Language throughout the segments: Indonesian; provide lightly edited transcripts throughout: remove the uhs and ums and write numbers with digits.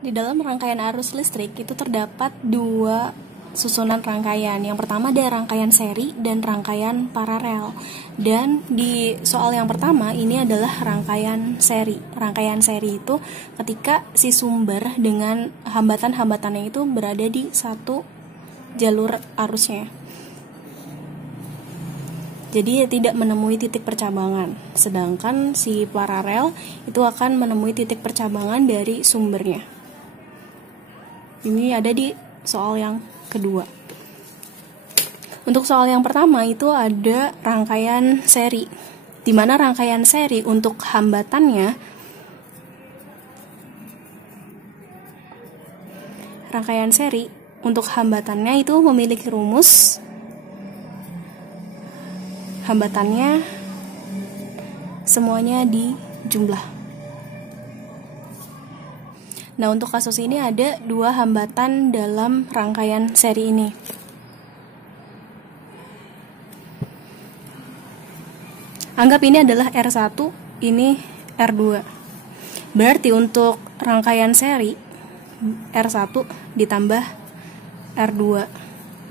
Di dalam rangkaian arus listrik itu terdapat dua susunan rangkaian. Yang pertama ada rangkaian seri dan rangkaian paralel. Dan di soal yang pertama ini adalah rangkaian seri. Rangkaian seri itu ketika si sumber dengan hambatan-hambatannya itu berada di satu jalur arusnya. Jadi tidak menemui titik percabangan. Sedangkan si paralel itu akan menemui titik percabangan dari sumbernya. Ini ada di soal yang kedua. Untuk soal yang pertama itu ada rangkaian seri, di mana rangkaian seri untuk hambatannya, itu memiliki rumus hambatannya semuanya dijumlah. Nah, untuk kasus ini ada dua hambatan dalam rangkaian seri ini. Anggap ini adalah R1, ini R2. Berarti untuk rangkaian seri R1 ditambah R2.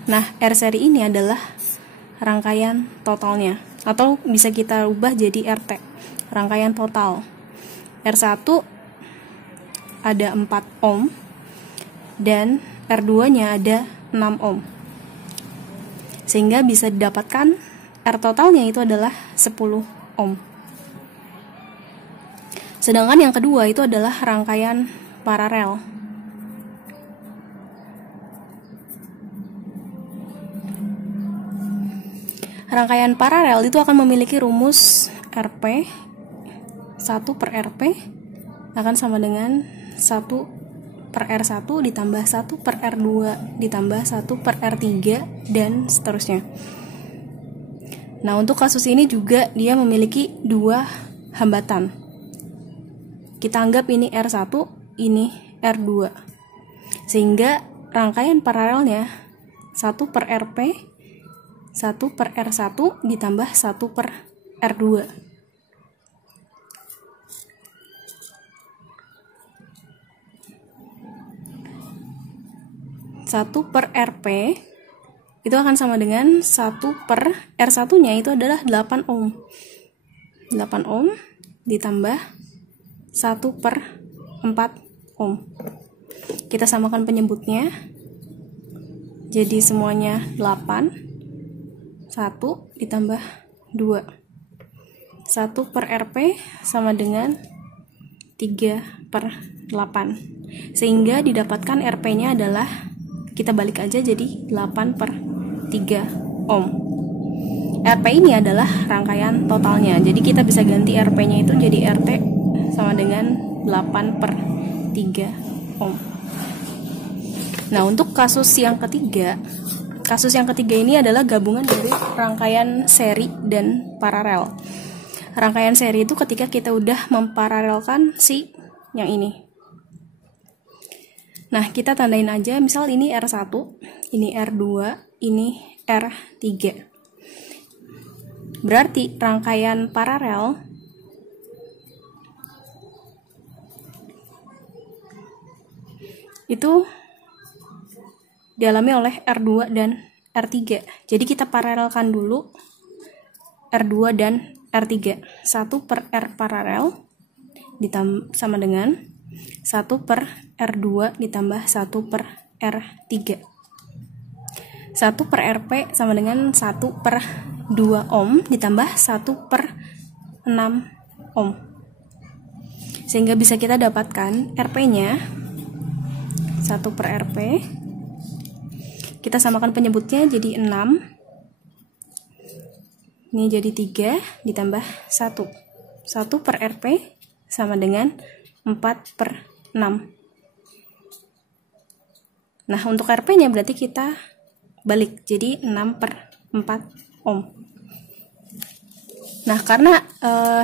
Nah, R seri ini adalah rangkaian totalnya, atau bisa kita ubah jadi RT, rangkaian total. R1 ada 4 ohm dan R2-nya ada 6 ohm. Sehingga bisa didapatkan R totalnya itu adalah 10 ohm. Sedangkan yang kedua itu adalah rangkaian paralel. Rangkaian paralel itu akan memiliki rumus RP 1 per RP akan sama dengan 1 per R1 ditambah 1 per R2 ditambah 1 per R3 dan seterusnya. Nah, untuk kasus ini juga dia memiliki dua hambatan. Kita anggap ini R1, ini R2. Sehingga rangkaian paralelnya 1 per RP 1 per R1 ditambah 1 per R2. 1 per RP itu akan sama dengan 1 per R1-nya itu adalah 8 ohm. 8 ohm ditambah 1 per 4 ohm. Kita samakan penyebutnya. Jadi semuanya 8. 1 ditambah 2. 1 per RP sama dengan 3 per 8. Sehingga didapatkan RP-nya adalah, kita balik aja jadi 8 per 3 ohm. RP ini adalah rangkaian totalnya. Jadi kita bisa ganti RP-nya itu jadi RT sama dengan 8 per 3 ohm. Nah, untuk kasus yang ketiga ini adalah gabungan dari rangkaian seri dan paralel. Rangkaian seri itu ketika kita udah memparalelkan si yang ini. Nah, kita tandain aja, misal ini R1, ini R2, ini R3. Berarti rangkaian paralel itu dialami oleh R2 dan R3. Jadi kita paralelkan dulu R2 dan R3. 1 per R paralel sama dengan 1 per R2 ditambah 1 per R3. 1 per RP sama dengan 1 per 2 ohm ditambah 1 per 6 ohm. Sehingga bisa kita dapatkan RP-nya 1 per RP. Kita samakan penyebutnya jadi 6. Ini jadi 3 ditambah 1. 1 per RP sama dengan 4 per 6. Nah, untuk RP-nya berarti kita balik, jadi 6 per 4 ohm. Nah, karena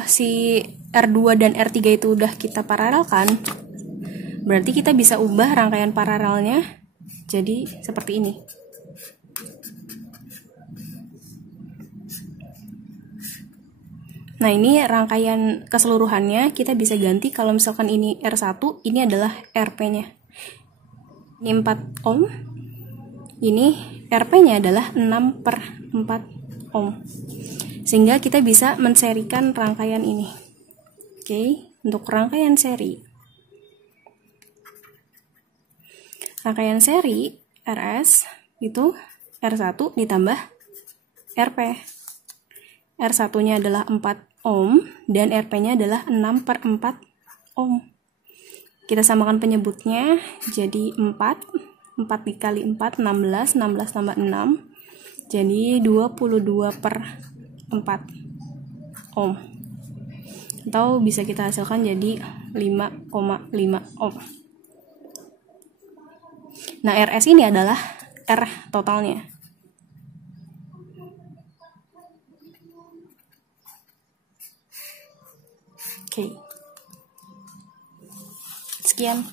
si R2 dan R3 itu udah kita paralelkan, berarti kita bisa ubah rangkaian paralelnya jadi seperti ini. Nah, ini rangkaian keseluruhannya kita bisa ganti. Kalau misalkan ini R1, ini adalah RP-nya. Ini 4 ohm. Ini RP-nya adalah 6 per 4 ohm. Sehingga kita bisa menserikan rangkaian ini. Oke, untuk rangkaian seri. Rangkaian seri RS itu R1 ditambah RP. R1-nya adalah 4 ohm dan RP-nya adalah 6 per 4 ohm. Kita samakan penyebutnya jadi 4 dikali 4, 16 tambah 6, jadi 22 per 4 ohm. Atau bisa kita hasilkan jadi 5,5 ohm. Nah, RS ini adalah R totalnya. Oke. Sekian.